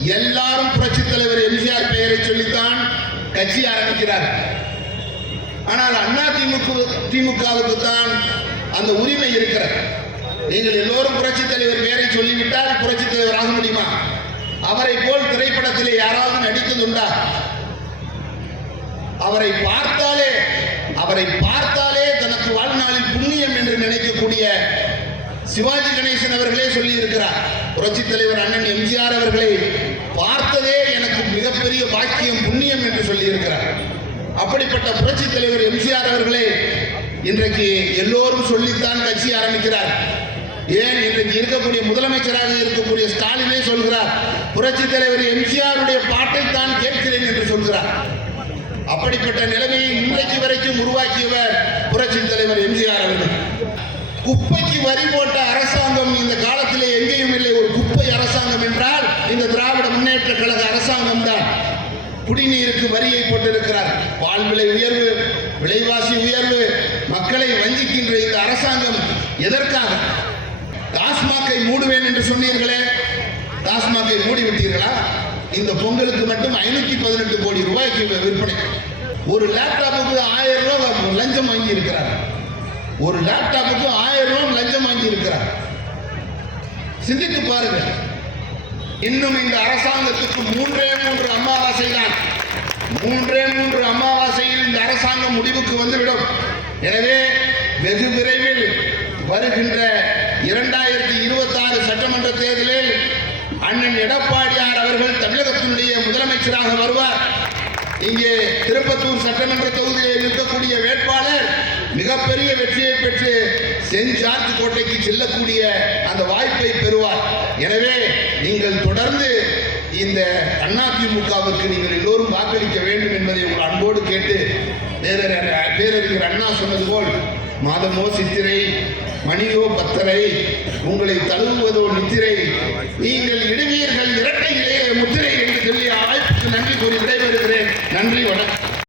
எல்லாரும் புரட்சி தலைவர் எம்ஜிஆர் பெயரை சொல்லித்தான் கட்சி ஆரம்பிக்கிறார். ஆனால் அண்ணா திமுகவுக்கு தான் அந்த உரிமை இருக்கிறது. நீங்கள் எல்லோரும் புரட்சி தலைவர் பெயரை சொல்லிவிட்டால் புரட்சி தலைவர் ஆக முடியுமா? அவரை போல் திரைப்படத்திலே யாராவது நடித்ததுண்டா? அவரை பார்த்தாலே தனக்கு வாழ்நாளில் புண்ணியம் என்று நினைக்கக்கூடிய சிவாஜி கணேசன் அவர்களே சொல்லி இருக்கிறார், புரட்சி தலைவர் அண்ணன் எம்ஜிஆர் அவர்களை பார்த்ததே எனக்கு மிகப்பெரிய பாக்கியம் புண்ணியம் என்று சொல்லி இருக்கிறார். அப்படிப்பட்ட புரட்சி தலைவர் எம்ஜிஆர் அவர்களே இன்றைக்கு எல்லோரும் சொல்லித்தான் கட்சி ஆரம்பிக்கிறார். ஏன் இன்றைக்கு இருக்கக்கூடிய முதலமைச்சராக இருக்கக்கூடிய ஸ்டாலினே சொல்கிறார், புரட்சி தலைவர் எம்ஜிஆருடைய பாட்டை தான் கேட்கிறேன் என்று சொல்கிறார். அப்படிப்பட்ட நிலைமையை இன்றைக்கு வரைக்கும் உருவாக்கியவர் புரட்சி தலைவர் எம்ஜிஆர் அவர்கள். குப்பைக்கு வரி போட்ட அரசாங்கம் இந்த காலத்திலே எங்கேயும் இல்லை. ஒரு குப்பை அரசாங்கம் என்றால் இந்த திராவிட முன்னேற்ற கழக அரசாங்கம் தான். குடிநீருக்கு வரியை போட்டிருக்கிறார். பால் விலை உயர்வு, விலைவாசி உயர்வு, மக்களை வஞ்சிக்கின்ற இந்த அரசாங்கம் எதற்காக? டாஸ்மாகை மூடுவேன் என்று சொன்னீர்களே, டாஸ்மாகை மூடிவிட்டீர்களா? இந்த பொங்கலுக்கு மட்டும் 518 கோடி ரூபாய்க்கு விற்பனை. ஒரு லேப்டாப்புக்கு 1000 ரூபாய் லஞ்சம் வாங்கி இருக்கிறார். ஒரு லேப்டாப்புக்கு 1000 ரூபாய் லஞ்சம் வாங்கி இருக்கிறார். சிந்தித்து பாருங்க. இன்னும் இந்த அரசாங்கத்துக்கு 3 அமாவாசை தான். 3 அமாவாசையில் இந்த அரசாங்கம் முடிவுக்கு வந்துவிடும். எனவே வெகு விரைவில் வருகின்ற 2026 சட்டமன்ற தேர்தலில் அண்ணன் எடப்பாடியார் அவர்கள் தமிழகத்தினுடைய முதலமைச்சராக வருவார். இங்கே திருப்பத்தூர் சட்டமன்ற தொகுதியில் இருக்கக்கூடிய வேட்பாளர் மிகப்பெரிய வெற்றியை பெற்று சென்ட் ஜார்ஜ் கோட்டைக்கு செல்லக்கூடிய அந்த வாய்ப்பை பெறுவார். எனவே நீங்கள் தொடர்ந்து இந்த அதிமுகவுக்கு நீங்கள் எல்லோரும் வாக்களிக்க வேண்டும் என்பதை உங்கள் அன்போடு கேட்டு, பேரறிஞர் அண்ணா சொன்னது போல் மாதமோ சித்திரை, மணியோ பத்தரை, உங்களை தழுவுவதோ நித்திரை, நீங்கள் இடுவீர்கள்